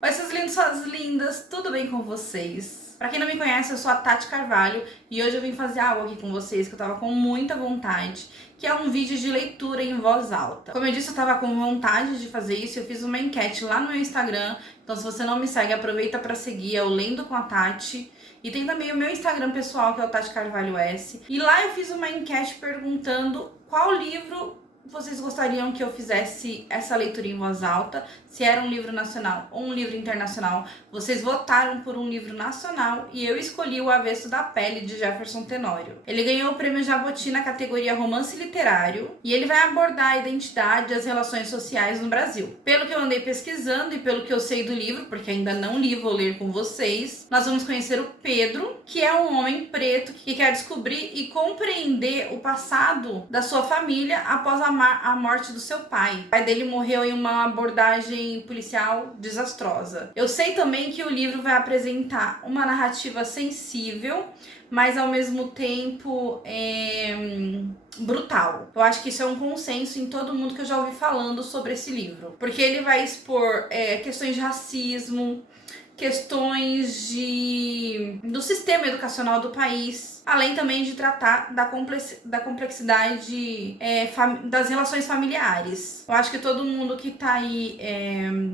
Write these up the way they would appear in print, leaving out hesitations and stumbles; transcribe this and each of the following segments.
Oi, seus lindos, suas lindas, tudo bem com vocês? Pra quem não me conhece, eu sou a Tati Carvalho e hoje eu vim fazer algo aqui com vocês que eu tava com muita vontade, que é um vídeo de leitura em voz alta. Como eu disse, eu tava com vontade de fazer isso e eu fiz uma enquete lá no meu Instagram, então se você não me segue, aproveita pra seguir, é o Lendo com a Tati. E tem também o meu Instagram pessoal, que é o Tati Carvalho S. E lá eu fiz uma enquete perguntando qual livro vocês gostariam que eu fizesse essa leitura em voz alta, se era um livro nacional ou um livro internacional. Vocês votaram por um livro nacional e eu escolhi O Avesso da Pele, de Jefferson Tenório. Ele ganhou o prêmio Jabuti na categoria Romance Literário e ele vai abordar a identidade e as relações sociais no Brasil. Pelo que eu andei pesquisando e pelo que eu sei do livro, porque ainda não li, vou ler com vocês, nós vamos conhecer o Pedro, que é um homem preto que quer descobrir e compreender o passado da sua família após a morte do seu pai. O pai dele morreu em uma abordagem policial desastrosa. Eu sei também que o livro vai apresentar uma narrativa sensível, mas ao mesmo tempo brutal. Eu acho que isso é um consenso em todo mundo que eu já ouvi falando sobre esse livro, porque ele vai expor questões de racismo, questões do sistema educacional do país, além também de tratar da complexidade das relações familiares. Eu acho que todo mundo que tá aí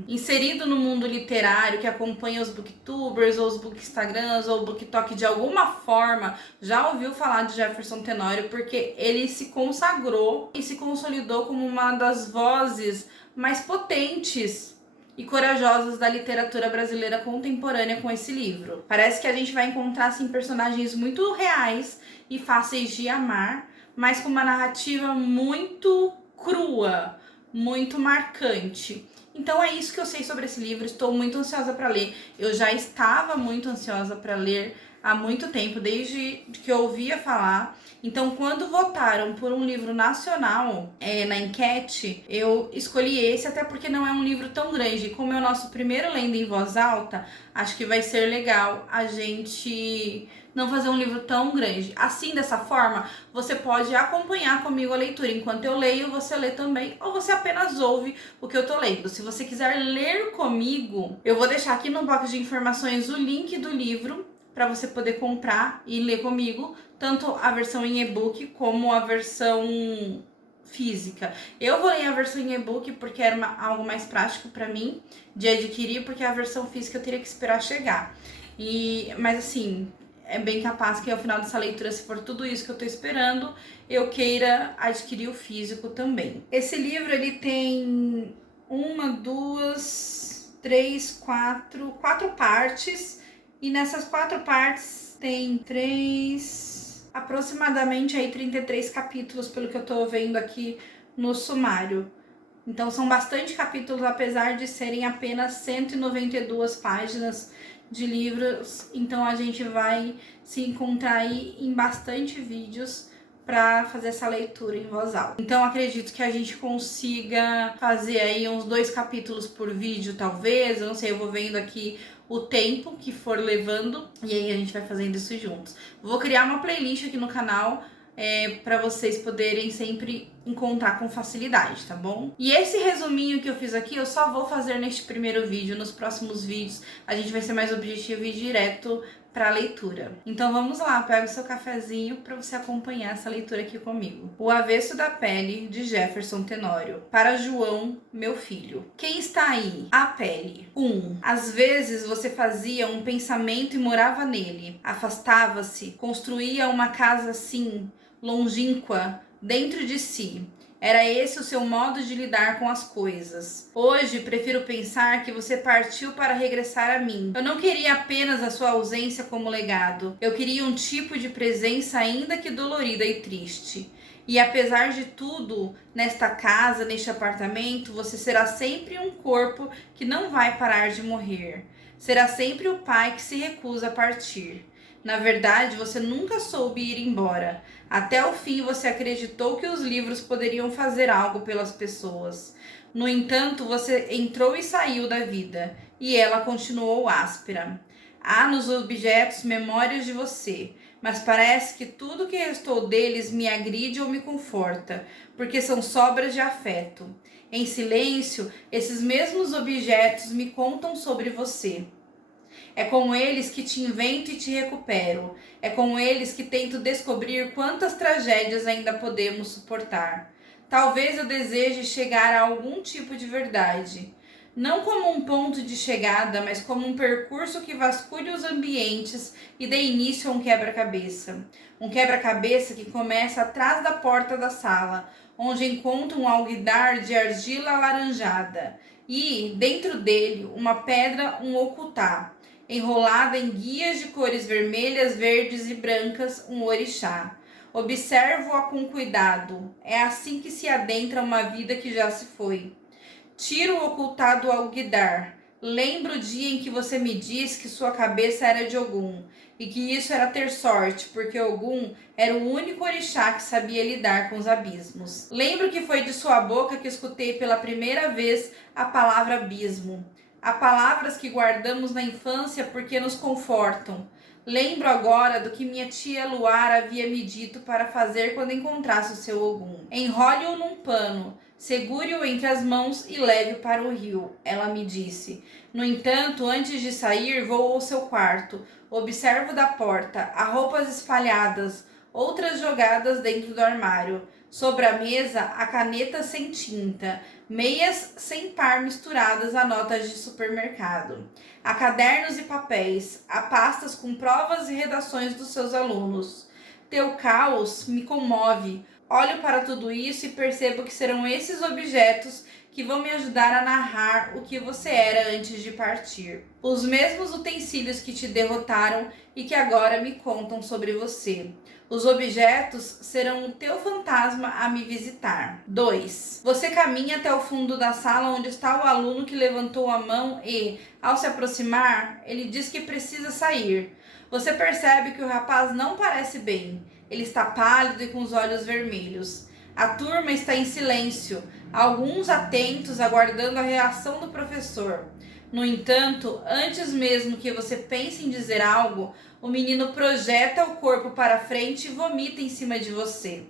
inserido no mundo literário, que acompanha os booktubers, ou os bookstagrams, ou o booktalk de alguma forma, já ouviu falar de Jefferson Tenório, porque ele se consagrou e se consolidou como uma das vozes mais potentes e corajosas da literatura brasileira contemporânea com esse livro. Parece que a gente vai encontrar assim, personagens muito reais e fáceis de amar, mas com uma narrativa muito crua, muito marcante. Então é isso que eu sei sobre esse livro, estou muito ansiosa para ler. Eu já estava muito ansiosa para ler há muito tempo, desde que eu ouvia falar. Então, quando votaram por um livro nacional na enquete, eu escolhi esse, até porque não é um livro tão grande. Como é o nosso primeiro lendo em voz alta, acho que vai ser legal a gente não fazer um livro tão grande. Assim, dessa forma, você pode acompanhar comigo a leitura. Enquanto eu leio, você lê também, ou você apenas ouve o que eu tô lendo. Se você quiser ler comigo, eu vou deixar aqui no box de informações o link do livro para você poder comprar e ler comigo, tanto a versão em e-book como a versão física. Eu vou ler a versão em e-book porque era algo mais prático para mim de adquirir, porque a versão física eu teria que esperar chegar. Mas assim, é bem capaz que ao final dessa leitura, se for tudo isso que eu tô esperando, eu queira adquirir o físico também. Esse livro, ele tem quatro partes. E nessas 4 partes tem aproximadamente aí 33 capítulos, pelo que eu tô vendo aqui no sumário. Então são bastante capítulos, apesar de serem apenas 192 páginas de livros. Então a gente vai se encontrar aí em bastante vídeos para fazer essa leitura em voz alta. Então acredito que a gente consiga fazer aí uns 2 capítulos por vídeo, talvez. Eu não sei, eu vou vendo aqui o tempo que for levando e aí a gente vai fazendo isso juntos. Vou criar uma playlist aqui no canal para vocês poderem sempre encontrar com facilidade, tá bom? E esse resuminho que eu fiz aqui, eu só vou fazer neste primeiro vídeo. Nos próximos vídeos a gente vai ser mais objetivo e direto para a leitura. Então vamos lá, pega o seu cafezinho para você acompanhar essa leitura aqui comigo. O Avesso da Pele, de Jefferson Tenório. Para João, meu filho. Quem está aí? A pele. 1. Às vezes você fazia um pensamento e morava nele. Afastava-se, construía uma casa assim, longínqua, dentro de si. Era esse o seu modo de lidar com as coisas. Hoje, prefiro pensar que você partiu para regressar a mim. Eu não queria apenas a sua ausência como legado. Eu queria um tipo de presença ainda que dolorida e triste. E apesar de tudo, nesta casa, neste apartamento, você será sempre um corpo que não vai parar de morrer. Será sempre o pai que se recusa a partir. Na verdade, você nunca soube ir embora. Até o fim você acreditou que os livros poderiam fazer algo pelas pessoas. No entanto, você entrou e saiu da vida, e ela continuou áspera. Há nos objetos memórias de você, mas parece que tudo que restou deles me agride ou me conforta, porque são sobras de afeto. Em silêncio, esses mesmos objetos me contam sobre você. É com eles que te invento e te recupero. É com eles que tento descobrir quantas tragédias ainda podemos suportar. Talvez eu deseje chegar a algum tipo de verdade. Não como um ponto de chegada, mas como um percurso que vasculhe os ambientes e dê início a um quebra-cabeça. Um quebra-cabeça que começa atrás da porta da sala, onde encontro um alguidar de argila alaranjada. E, dentro dele, uma pedra, um ocultá enrolada em guias de cores vermelhas, verdes e brancas, um orixá. Observo-a com cuidado. É assim que se adentra uma vida que já se foi. Tiro o ocultado alguidar. Lembro o dia em que você me disse que sua cabeça era de Ogum e que isso era ter sorte, porque Ogum era o único orixá que sabia lidar com os abismos. Lembro que foi de sua boca que escutei pela primeira vez a palavra abismo. Há palavras que guardamos na infância porque nos confortam. Lembro agora do que minha tia Luar havia me dito para fazer quando encontrasse o seu Ogum. Enrole-o num pano, segure-o entre as mãos e leve-o para o rio, ela me disse. No entanto, antes de sair, vou ao seu quarto. Observo da porta, há roupas espalhadas, outras jogadas dentro do armário. Sobre a mesa, há canetas sem tinta, meias sem par misturadas a notas de supermercado. Há cadernos e papéis, há pastas com provas e redações dos seus alunos. Teu caos me comove. Olho para tudo isso e percebo que serão esses objetos que vão me ajudar a narrar o que você era antes de partir. Os mesmos utensílios que te derrotaram e que agora me contam sobre você. Os objetos serão o teu fantasma a me visitar. 2. Você caminha até o fundo da sala onde está o aluno que levantou a mão e, ao se aproximar, ele diz que precisa sair. Você percebe que o rapaz não parece bem. Ele está pálido e com os olhos vermelhos. A turma está em silêncio, alguns atentos aguardando a reação do professor. No entanto, antes mesmo que você pense em dizer algo, o menino projeta o corpo para frente e vomita em cima de você.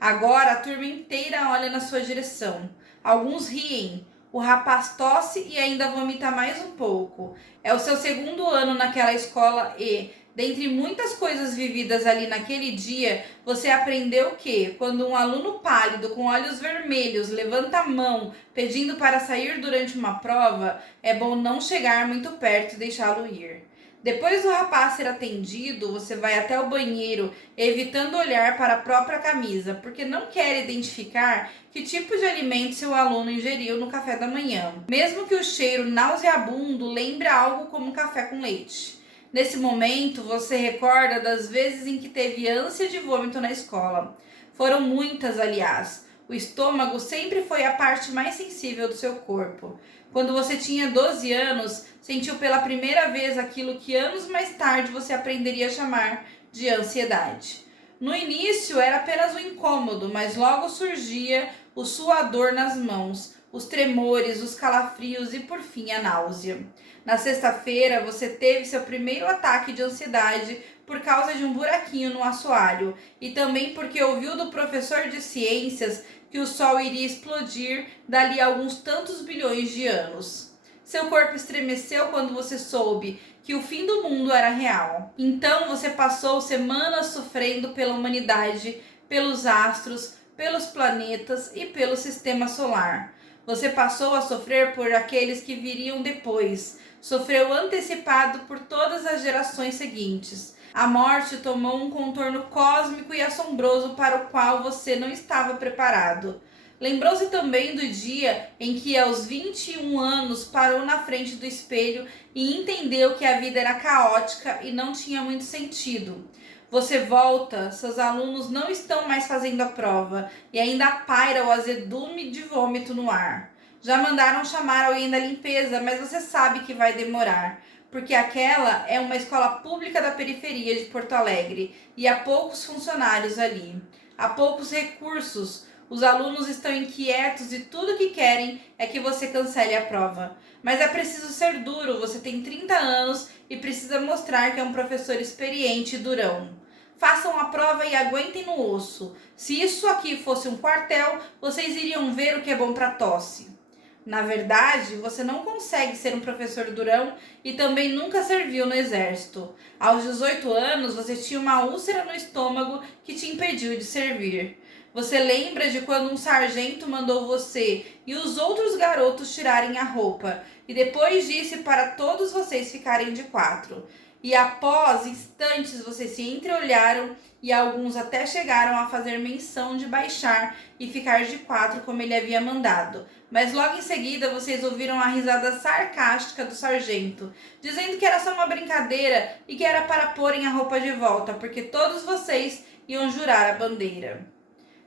Agora a turma inteira olha na sua direção. Alguns riem. O rapaz tosse e ainda vomita mais um pouco. É o seu segundo ano naquela escola e, dentre muitas coisas vividas ali naquele dia, você aprendeu que, quando um aluno pálido com olhos vermelhos levanta a mão pedindo para sair durante uma prova, é bom não chegar muito perto e deixá-lo ir. Depois do rapaz ser atendido, você vai até o banheiro, evitando olhar para a própria camisa, porque não quer identificar que tipo de alimento seu aluno ingeriu no café da manhã, mesmo que o cheiro nauseabundo lembre algo como café com leite. Nesse momento, você recorda das vezes em que teve ânsia de vômito na escola. Foram muitas, aliás. O estômago sempre foi a parte mais sensível do seu corpo. Quando você tinha 12 anos, sentiu pela primeira vez aquilo que anos mais tarde você aprenderia a chamar de ansiedade. No início era apenas um incômodo, mas logo surgia o suador nas mãos, os tremores, os calafrios e por fim a náusea. Na sexta-feira você teve seu primeiro ataque de ansiedade por causa de um buraquinho no assoalho e também porque ouviu do professor de ciências que o Sol iria explodir dali a alguns tantos bilhões de anos. Seu corpo estremeceu quando você soube que o fim do mundo era real. Então você passou semanas sofrendo pela humanidade, pelos astros, pelos planetas e pelo sistema solar. Você passou a sofrer por aqueles que viriam depois. Sofreu antecipado por todas as gerações seguintes. A morte tomou um contorno cósmico e assombroso para o qual você não estava preparado. Lembrou-se também do dia em que, aos 21 anos, parou na frente do espelho e entendeu que a vida era caótica e não tinha muito sentido. Você volta, seus alunos não estão mais fazendo a prova e ainda paira o azedume de vômito no ar. Já mandaram chamar alguém da limpeza, mas você sabe que vai demorar, porque aquela é uma escola pública da periferia de Porto Alegre e há poucos funcionários ali. Há poucos recursos, os alunos estão inquietos e tudo que querem é que você cancele a prova. Mas é preciso ser duro, você tem 30 anos e precisa mostrar que é um professor experiente e durão. Façam a prova e aguentem no osso. Se isso aqui fosse um quartel, vocês iriam ver o que é bom para tosse. Na verdade, você não consegue ser um professor durão e também nunca serviu no exército. Aos 18 anos, você tinha uma úlcera no estômago que te impediu de servir. Você lembra de quando um sargento mandou você e os outros garotos tirarem a roupa e depois disse para todos vocês ficarem de quatro. E após instantes vocês se entreolharam e alguns até chegaram a fazer menção de baixar e ficar de quatro como ele havia mandado. Mas logo em seguida vocês ouviram a risada sarcástica do sargento, dizendo que era só uma brincadeira e que era para porem a roupa de volta, porque todos vocês iam jurar a bandeira.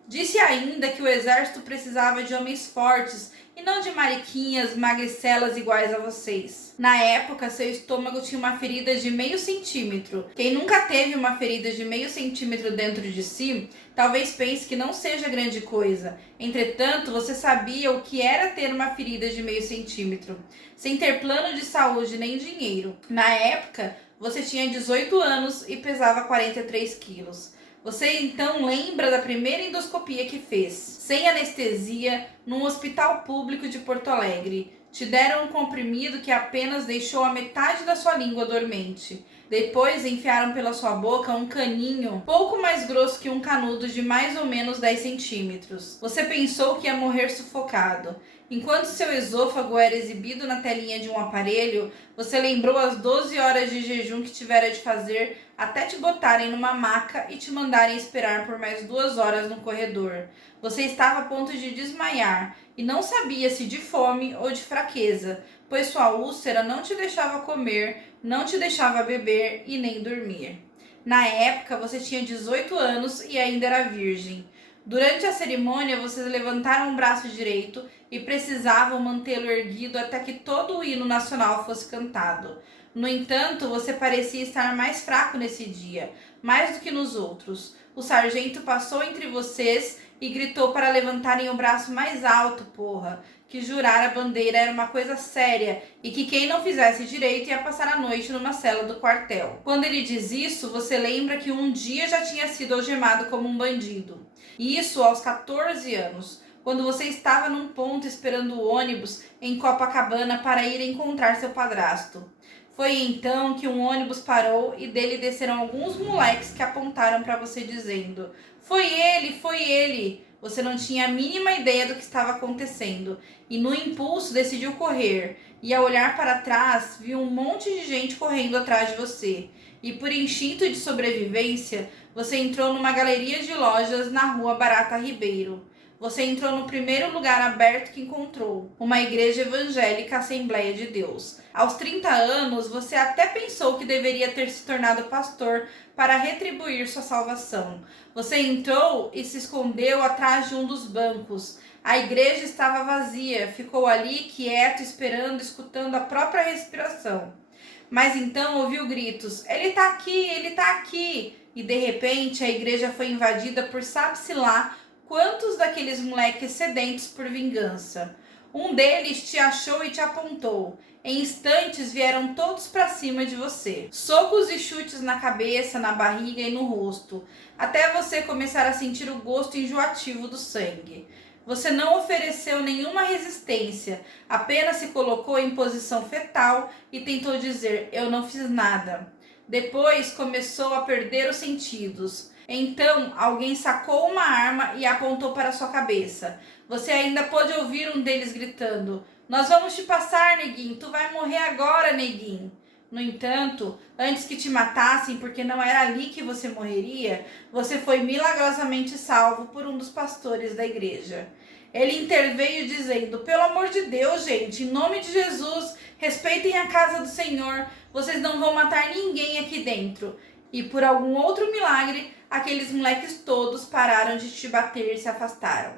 Disse ainda que o exército precisava de homens fortes e não de mariquinhas magricelas iguais a vocês. Na época, seu estômago tinha uma ferida de meio centímetro. Quem nunca teve uma ferida de meio centímetro dentro de si, talvez pense que não seja grande coisa. Entretanto, você sabia o que era ter uma ferida de meio centímetro, sem ter plano de saúde nem dinheiro. Na época, você tinha 18 anos e pesava 43 quilos. Você então lembra da primeira endoscopia que fez, sem anestesia, num hospital público de Porto Alegre. Te deram um comprimido que apenas deixou a metade da sua língua dormente. Depois enfiaram pela sua boca um caninho pouco mais grosso que um canudo de mais ou menos 10 centímetros. Você pensou que ia morrer sufocado. Enquanto seu esôfago era exibido na telinha de um aparelho, você lembrou as 12 horas de jejum que tivera de fazer até te botarem numa maca e te mandarem esperar por mais 2 horas no corredor. Você estava a ponto de desmaiar e não sabia se de fome ou de fraqueza, pois sua úlcera não te deixava comer, não te deixava beber e nem dormir. Na época, você tinha 18 anos e ainda era virgem. Durante a cerimônia, vocês levantaram o braço direito e precisavam mantê-lo erguido até que todo o hino nacional fosse cantado. No entanto, você parecia estar mais fraco nesse dia, mais do que nos outros. O sargento passou entre vocês e gritou para levantarem o braço mais alto, porra, que jurar a bandeira era uma coisa séria e que quem não fizesse direito ia passar a noite numa cela do quartel. Quando ele diz isso, você lembra que um dia já tinha sido algemado como um bandido. E isso aos 14 anos, quando você estava num ponto esperando o ônibus em Copacabana para ir encontrar seu padrasto. Foi então que um ônibus parou e dele desceram alguns moleques que apontaram para você dizendo: Foi ele, foi ele! Você não tinha a mínima ideia do que estava acontecendo e no impulso decidiu correr e ao olhar para trás viu um monte de gente correndo atrás de você. E por instinto de sobrevivência, você entrou numa galeria de lojas na rua Barata Ribeiro. Você entrou no primeiro lugar aberto que encontrou, uma igreja evangélica Assembleia de Deus. Aos 30 anos, você até pensou que deveria ter se tornado pastor para retribuir sua salvação. Você entrou e se escondeu atrás de um dos bancos. A igreja estava vazia, ficou ali quieto, esperando, escutando a própria respiração. Mas então ouviu gritos: Ele está aqui, ele está aqui! E de repente a igreja foi invadida por sabe-se lá quantos daqueles moleques sedentos por vingança. Um deles te achou e te apontou. Em instantes vieram todos para cima de você. Socos e chutes na cabeça, na barriga e no rosto, até você começar a sentir o gosto enjoativo do sangue. Você não ofereceu nenhuma resistência, apenas se colocou em posição fetal e tentou dizer: eu não fiz nada. Depois começou a perder os sentidos. Então, alguém sacou uma arma e apontou para sua cabeça. Você ainda pôde ouvir um deles gritando: Nós vamos te passar, neguinho, tu vai morrer agora, neguinho. No entanto, antes que te matassem, porque não era ali que você morreria, você foi milagrosamente salvo por um dos pastores da igreja. Ele interveio dizendo: Pelo amor de Deus, gente, em nome de Jesus, respeitem a casa do Senhor, vocês não vão matar ninguém aqui dentro. E por algum outro milagre, aqueles moleques todos pararam de te bater e se afastaram.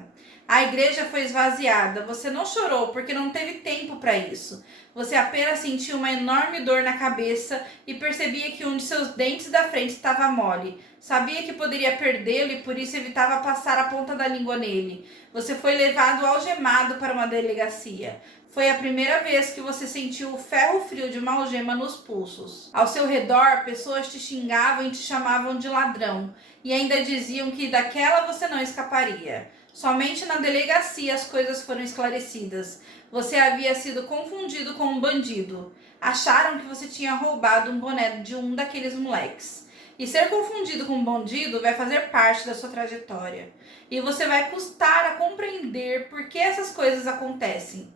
A igreja foi esvaziada. Você não chorou porque não teve tempo para isso. Você apenas sentiu uma enorme dor na cabeça e percebia que um de seus dentes da frente estava mole. Sabia que poderia perdê-lo e por isso evitava passar a ponta da língua nele. Você foi levado algemado para uma delegacia. Foi a primeira vez que você sentiu o ferro frio de uma algema nos pulsos. Ao seu redor, pessoas te xingavam e te chamavam de ladrão. E ainda diziam que daquela você não escaparia. Somente na delegacia as coisas foram esclarecidas. Você havia sido confundido com um bandido. Acharam que você tinha roubado um boné de um daqueles moleques. E ser confundido com um bandido vai fazer parte da sua trajetória. E você vai custar a compreender por que essas coisas acontecem.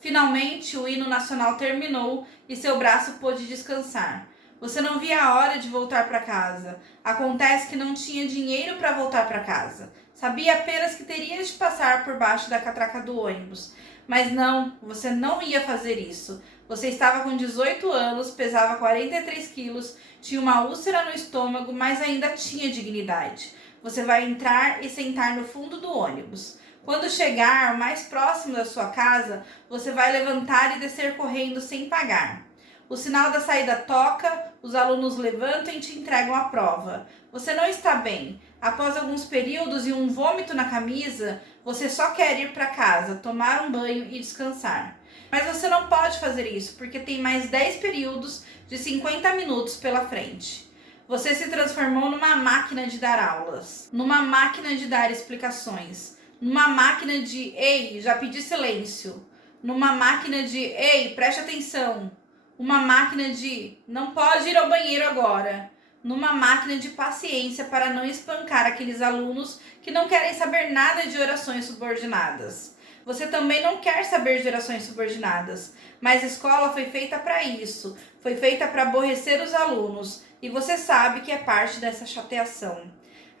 Finalmente, o hino nacional terminou e seu braço pôde descansar. Você não via a hora de voltar para casa. Acontece que não tinha dinheiro para voltar para casa. Sabia apenas que teria de passar por baixo da catraca do ônibus. Mas não, você não ia fazer isso. Você estava com 18 anos, pesava 43 quilos, tinha uma úlcera no estômago, mas ainda tinha dignidade. Você vai entrar e sentar no fundo do ônibus. Quando chegar mais próximo da sua casa, você vai levantar e descer correndo sem pagar. O sinal da saída toca, os alunos levantam e te entregam a prova. Você não está bem. Após alguns períodos e um vômito na camisa, você só quer ir para casa, tomar um banho e descansar. Mas você não pode fazer isso, porque tem mais 10 períodos de 50 minutos pela frente. Você se transformou numa máquina de dar aulas, numa máquina de dar explicações, numa máquina de "ei, já pedi silêncio", numa máquina de "ei, preste atenção", uma máquina de "não pode ir ao banheiro agora", numa máquina de paciência para não espancar aqueles alunos que não querem saber nada de orações subordinadas. Você também não quer saber de orações subordinadas, mas a escola foi feita para isso, foi feita para aborrecer os alunos, e você sabe que é parte dessa chateação.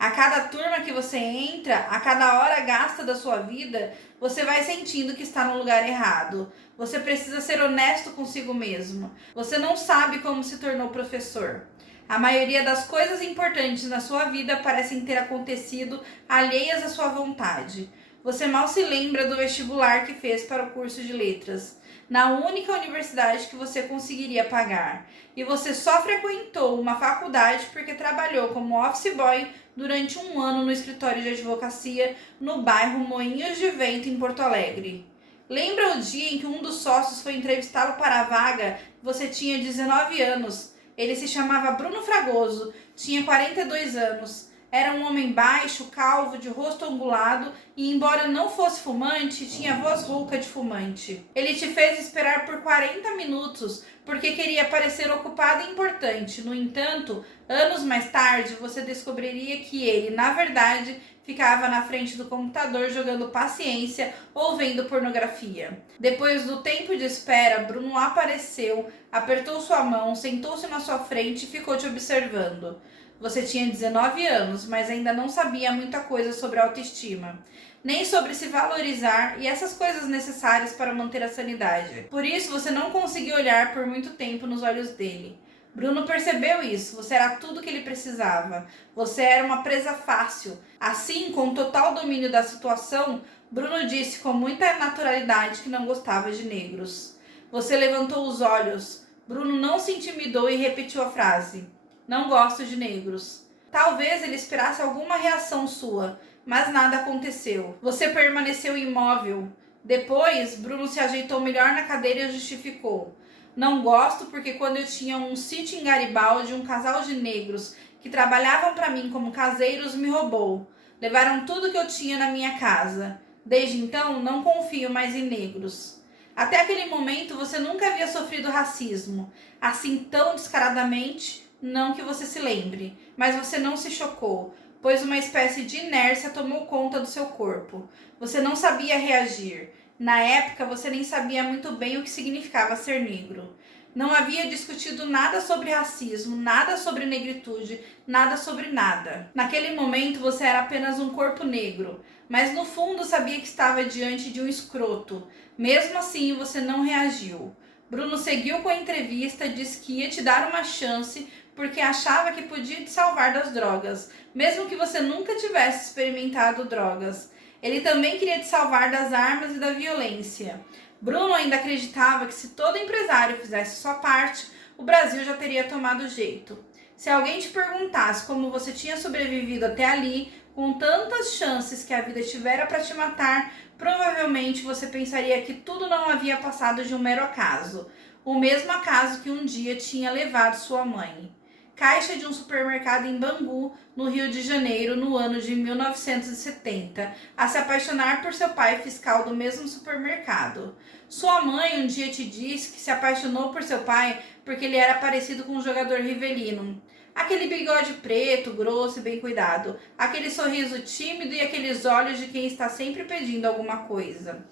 A cada turma que você entra, a cada hora gasta da sua vida, você vai sentindo que está no lugar errado. Você precisa ser honesto consigo mesmo. Você não sabe como se tornou professor. A maioria das coisas importantes na sua vida parecem ter acontecido alheias à sua vontade. Você mal se lembra do vestibular que fez para o curso de letras, na única universidade que você conseguiria pagar. E você só frequentou uma faculdade porque trabalhou como office boy durante um ano no escritório de advocacia no bairro Moinhos de Vento, em Porto Alegre. Lembra o dia em que um dos sócios foi entrevistá-lo para a vaga? Você tinha 19 anos. Ele se chamava Bruno Fragoso, tinha 42 anos. Era um homem baixo, calvo, de rosto angulado e, embora não fosse fumante, tinha voz rouca de fumante. Ele te fez esperar por 40 minutos porque queria parecer ocupado e importante. No entanto, anos mais tarde, você descobriria que ele, na verdade, ficava na frente do computador jogando paciência ou vendo pornografia. Depois do tempo de espera, Bruno apareceu, apertou sua mão, sentou-se na sua frente e ficou te observando. Você tinha 19 anos, mas ainda não sabia muita coisa sobre autoestima, nem sobre se valorizar e essas coisas necessárias para manter a sanidade. Por isso, você não conseguiu olhar por muito tempo nos olhos dele. Bruno percebeu isso, você era tudo que ele precisava. Você era uma presa fácil. Assim, com total domínio da situação, Bruno disse com muita naturalidade que não gostava de negros. Você levantou os olhos. Bruno não se intimidou e repetiu a frase: "Não gosto de negros". Talvez ele esperasse alguma reação sua, mas nada aconteceu. Você permaneceu imóvel. Depois, Bruno se ajeitou melhor na cadeira e justificou: "Não gosto porque quando eu tinha um sítio em Garibaldi, um casal de negros que trabalhavam para mim como caseiros me roubou. Levaram tudo que eu tinha na minha casa. Desde então, não confio mais em negros". Até aquele momento, você nunca havia sofrido racismo, assim tão descaradamente. Não que você se lembre, mas você não se chocou, pois uma espécie de inércia tomou conta do seu corpo. Você não sabia reagir. Na época, você nem sabia muito bem o que significava ser negro. Não havia discutido nada sobre racismo, nada sobre negritude, nada sobre nada. Naquele momento, você era apenas um corpo negro, mas no fundo sabia que estava diante de um escroto. Mesmo assim, você não reagiu. Bruno seguiu com a entrevista, disse que ia te dar uma chance porque achava que podia te salvar das drogas, mesmo que você nunca tivesse experimentado drogas. Ele também queria te salvar das armas e da violência. Bruno ainda acreditava que se todo empresário fizesse sua parte, o Brasil já teria tomado jeito. Se alguém te perguntasse como você tinha sobrevivido até ali, com tantas chances que a vida tivera para te matar, provavelmente você pensaria que tudo não havia passado de um mero acaso. O mesmo acaso que um dia tinha levado sua mãe. Caixa de um supermercado em Bangu, no Rio de Janeiro, no ano de 1970, a se apaixonar por seu pai fiscal do mesmo supermercado. Sua mãe um dia te disse que se apaixonou por seu pai porque ele era parecido com um jogador rivelino. Aquele bigode preto, grosso e bem cuidado, aquele sorriso tímido e aqueles olhos de quem está sempre pedindo alguma coisa.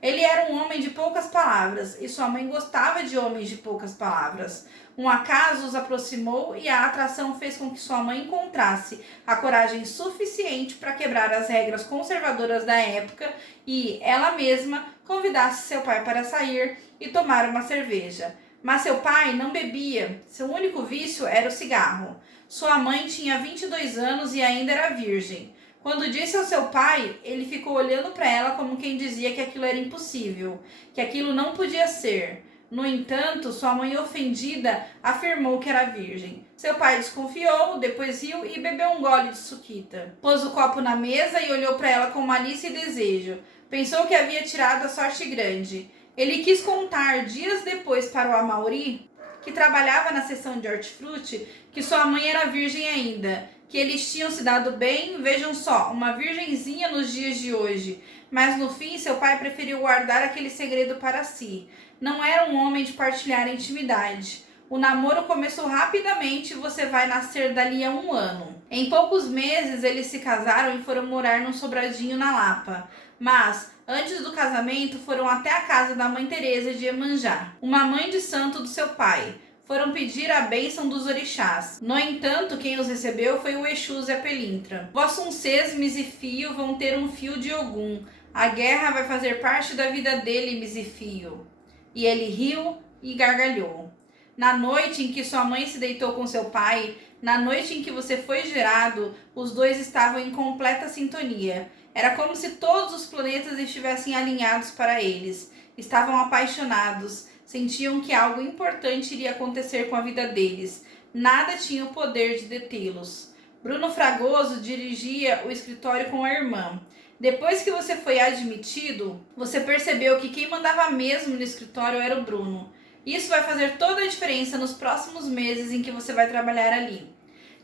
Ele era um homem de poucas palavras e sua mãe gostava de homens de poucas palavras. Um acaso os aproximou e a atração fez com que sua mãe encontrasse a coragem suficiente para quebrar as regras conservadoras da época e, ela mesma, convidasse seu pai para sair e tomar uma cerveja. Mas seu pai não bebia, seu único vício era o cigarro. Sua mãe tinha 22 anos e ainda era virgem. Quando disse ao seu pai, ele ficou olhando para ela como quem dizia que aquilo era impossível, que aquilo não podia ser. No entanto, sua mãe ofendida afirmou que era virgem. Seu pai desconfiou, depois riu e bebeu um gole de suquita. Pôs o copo na mesa e olhou para ela com malícia e desejo. Pensou que havia tirado a sorte grande. Ele quis contar dias depois para o Amaury, que trabalhava na seção de hortifruti, que sua mãe era virgem ainda, que eles tinham se dado bem, vejam só, uma virgenzinha nos dias de hoje. Mas no fim, seu pai preferiu guardar aquele segredo para si. Não era um homem de partilhar intimidade. O namoro começou rapidamente e você vai nascer dali a 1 ano. Em poucos meses, eles se casaram e foram morar num sobradinho na Lapa. Mas, antes do casamento, foram até a casa da mãe Teresa de Iemanjá, uma mãe de santo do seu pai. Foram pedir a bênção dos orixás. No entanto, quem os recebeu foi o Exu Zé Pelintra. Vossos Sês, Misifio, vão ter um fio de Ogum. A guerra vai fazer parte da vida dele, Misifio. E ele riu e gargalhou. Na noite em que sua mãe se deitou com seu pai, na noite em que você foi gerado, os dois estavam em completa sintonia. Era como se todos os planetas estivessem alinhados para eles. Estavam apaixonados, sentiam que algo importante iria acontecer com a vida deles. Nada tinha o poder de detê-los. Bruno Fragoso dirigia o escritório com a irmã. Depois que você foi admitido, você percebeu que quem mandava mesmo no escritório era o Bruno. Isso vai fazer toda a diferença nos próximos meses em que você vai trabalhar ali.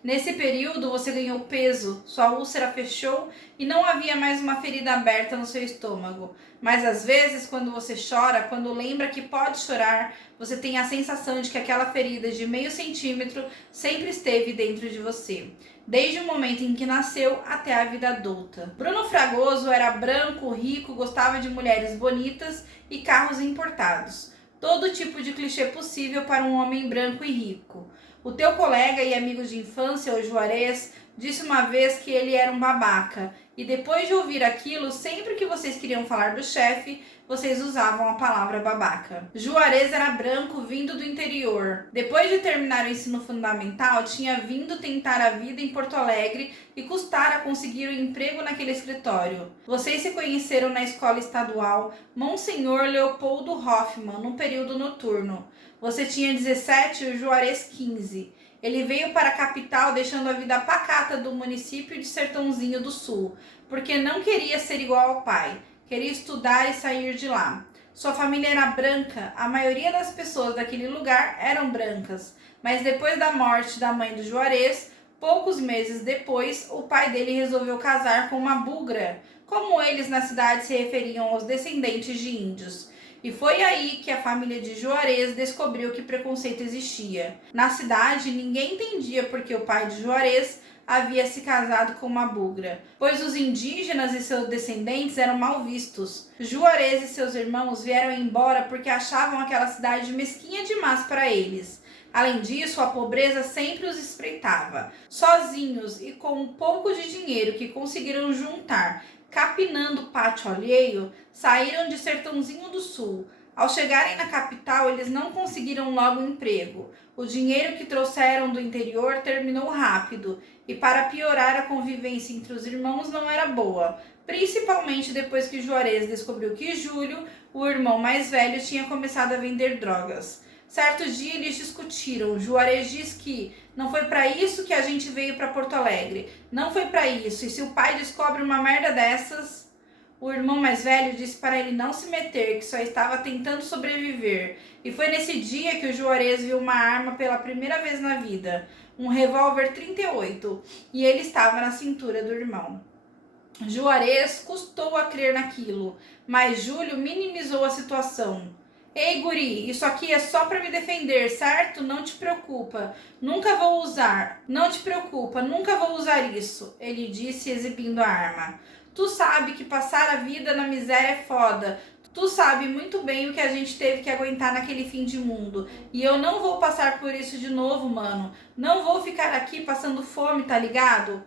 Nesse período, você ganhou peso, sua úlcera fechou e não havia mais uma ferida aberta no seu estômago. Mas às vezes, quando você chora, quando lembra que pode chorar, você tem a sensação de que aquela ferida de meio centímetro sempre esteve dentro de você, desde o momento em que nasceu até a vida adulta. Bruno Fragoso era branco, rico, gostava de mulheres bonitas e carros importados. Todo tipo de clichê possível para um homem branco e rico. O teu colega e amigo de infância, o Juarez, disse uma vez que ele era um babaca. E depois de ouvir aquilo, sempre que vocês queriam falar do chefe, vocês usavam a palavra babaca. Juarez era branco, vindo do interior. Depois de terminar o ensino fundamental, tinha vindo tentar a vida em Porto Alegre e custara conseguir um emprego naquele escritório. Vocês se conheceram na escola estadual Monsenhor Leopoldo Hoffmann, num período noturno. Você tinha 17 e o Juarez 15. Ele veio para a capital deixando a vida pacata do município de Sertãozinho do Sul, porque não queria ser igual ao pai, queria estudar e sair de lá. Sua família era branca, a maioria das pessoas daquele lugar eram brancas, mas depois da morte da mãe do Juarez, poucos meses depois, o pai dele resolveu casar com uma bugra, como eles na cidade se referiam aos descendentes de índios. E foi aí que a família de Juarez descobriu que preconceito existia. Na cidade, ninguém entendia porque o pai de Juarez havia se casado com uma bugra, pois os indígenas e seus descendentes eram mal vistos. Juarez e seus irmãos vieram embora porque achavam aquela cidade mesquinha demais para eles. Além disso, a pobreza sempre os espreitava. Sozinhos e com um pouco de dinheiro que conseguiram juntar, capinando o pátio alheio, saíram de Sertãozinho do Sul. Ao chegarem na capital, eles não conseguiram logo um emprego. O dinheiro que trouxeram do interior terminou rápido, e para piorar, a convivência entre os irmãos não era boa. principalmente depois que Juarez descobriu que Júlio, o irmão mais velho, tinha começado a vender drogas. Certo dia eles discutiram. Juarez diz que não foi para isso que a gente veio para Porto Alegre. Não foi para isso. E se o pai descobre uma merda dessas... O irmão mais velho disse para ele não se meter, que só estava tentando sobreviver. E foi nesse dia que o Juarez viu uma arma pela primeira vez na vida. Um revólver 38. E ele estava na cintura do irmão. Juarez custou a crer naquilo, mas Júlio minimizou a situação. Ei, guri, isso aqui é só para me defender, certo? Não te preocupa, nunca vou usar. Não te preocupa, nunca vou usar isso, ele disse exibindo a arma. Tu sabe que passar a vida na miséria é foda. Tu sabe muito bem o que a gente teve que aguentar naquele fim de mundo. E eu não vou passar por isso de novo, mano. Não vou ficar aqui passando fome, tá ligado?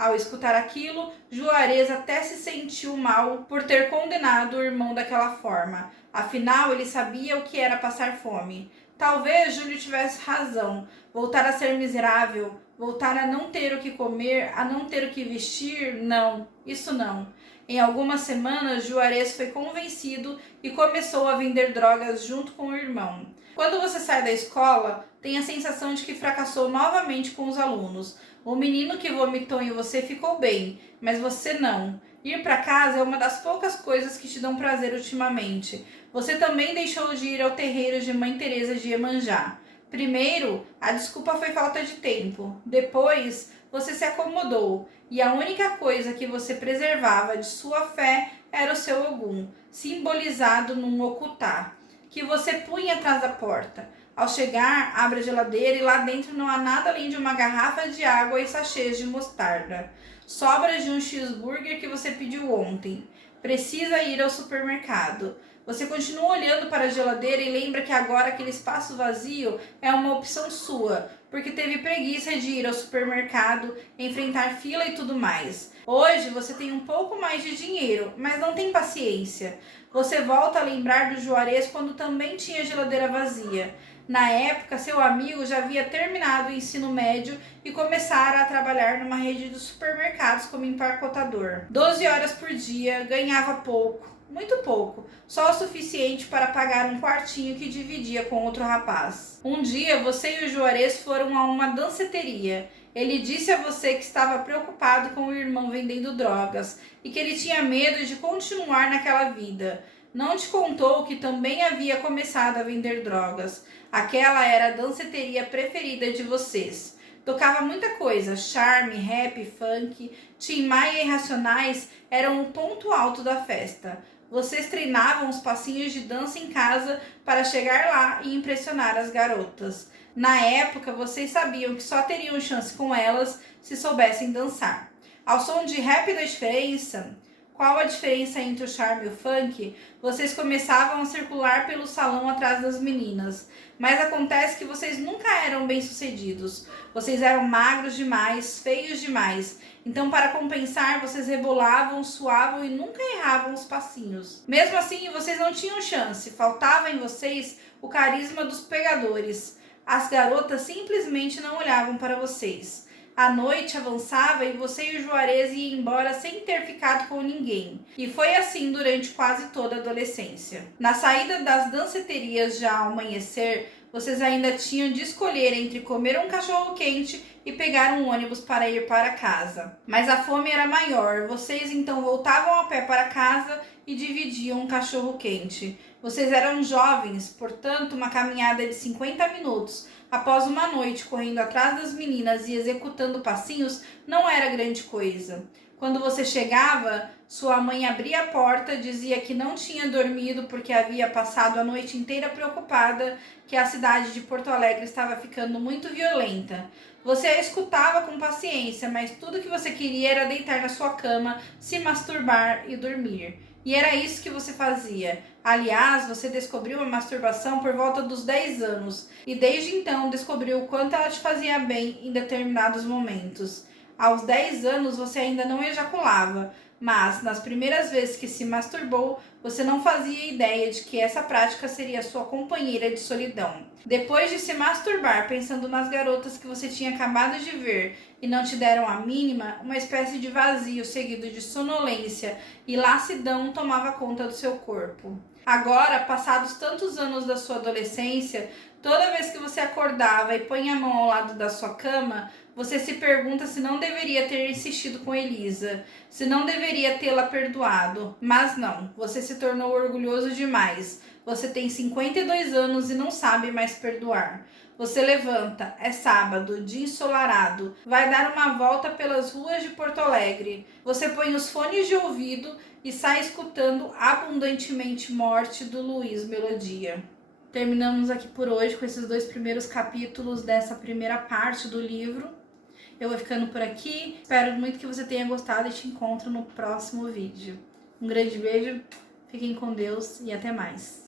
Ao escutar aquilo, Juarez até se sentiu mal por ter condenado o irmão daquela forma. Afinal, ele sabia o que era passar fome. Talvez Júlio tivesse razão. Voltar a ser miserável, voltar a não ter o que comer, a não ter o que vestir, não, isso não. Em algumas semanas, Juarez foi convencido e começou a vender drogas junto com o irmão. Quando você sai da escola, tem a sensação de que fracassou novamente com os alunos. O menino que vomitou em você ficou bem, mas você não. Ir para casa é uma das poucas coisas que te dão prazer ultimamente. Você também deixou de ir ao terreiro de Mãe Teresa de Iemanjá. Primeiro, a desculpa foi falta de tempo. Depois, você se acomodou. E a única coisa que você preservava de sua fé era o seu Ogum, simbolizado num okutá, que você punha atrás da porta. Ao chegar, abre a geladeira e lá dentro não há nada além de uma garrafa de água e sachês de mostarda. Sobras de um cheeseburger que você pediu ontem. Precisa ir ao supermercado. Você continua olhando para a geladeira e lembra que agora aquele espaço vazio é uma opção sua, porque teve preguiça de ir ao supermercado, enfrentar fila e tudo mais. Hoje você tem um pouco mais de dinheiro, mas não tem paciência. Você volta a lembrar do Juarez quando também tinha geladeira vazia. Na época, seu amigo já havia terminado o ensino médio e começara a trabalhar numa rede de supermercados como empacotador. 12 horas por dia, ganhava pouco, muito pouco, só o suficiente para pagar um quartinho que dividia com outro rapaz. Um dia, você e o Juarez foram a uma danceteria. Ele disse a você que estava preocupado com o irmão vendendo drogas e que ele tinha medo de continuar naquela vida. Não te contou que também havia começado a vender drogas. Aquela era a danceteria preferida de vocês. Tocava muita coisa, charme, rap, funk, Tim Maia e Racionais eram o ponto alto da festa. Vocês treinavam os passinhos de dança em casa para chegar lá e impressionar as garotas. Na época, vocês sabiam que só teriam chance com elas se soubessem dançar. Ao som de Rap da Diferença, qual a diferença entre o charme e o funk? Vocês começavam a circular pelo salão atrás das meninas. Mas acontece que vocês nunca eram bem-sucedidos. Vocês eram magros demais, feios demais. Então, para compensar, vocês rebolavam, suavam e nunca erravam os passinhos. Mesmo assim, vocês não tinham chance. Faltava em vocês o carisma dos pegadores. As garotas simplesmente não olhavam para vocês. A noite avançava e você e o Juarez iam embora sem ter ficado com ninguém. E foi assim durante quase toda a adolescência. Na saída das danceterias já ao amanhecer, vocês ainda tinham de escolher entre comer um cachorro-quente e pegar um ônibus para ir para casa. Mas a fome era maior. Vocês então voltavam a pé para casa e dividiam um cachorro-quente. Vocês eram jovens, portanto, uma caminhada de 50 minutos após uma noite correndo atrás das meninas e executando passinhos não era grande coisa. Quando você chegava, sua mãe abria a porta, dizia que não tinha dormido porque havia passado a noite inteira preocupada que a cidade de Porto Alegre estava ficando muito violenta. Você a escutava com paciência, mas tudo que você queria era deitar na sua cama, se masturbar e dormir. E era isso que você fazia. Aliás, você descobriu a masturbação por volta dos 10 anos e desde então descobriu o quanto ela te fazia bem em determinados momentos. Aos 10 anos você ainda não ejaculava. Mas, nas primeiras vezes que se masturbou, você não fazia ideia de que essa prática seria sua companheira de solidão. Depois de se masturbar pensando nas garotas que você tinha acabado de ver e não te deram a mínima, uma espécie de vazio seguido de sonolência e lassidão tomava conta do seu corpo. Agora, passados tantos anos da sua adolescência, toda vez que você acordava e põe a mão ao lado da sua cama, você se pergunta se não deveria ter insistido com Elisa, se não deveria tê-la perdoado. Mas não, você se tornou orgulhoso demais. Você tem 52 anos e não sabe mais perdoar. Você levanta, é sábado, dia ensolarado, vai dar uma volta pelas ruas de Porto Alegre. Você põe os fones de ouvido e sai escutando abundantemente Morte do Luiz Melodia. Terminamos aqui por hoje com esses 2 primeiros capítulos dessa primeira parte do livro. Eu vou ficando por aqui. Espero muito que você tenha gostado e te encontro no próximo vídeo. Um grande beijo, fiquem com Deus e até mais.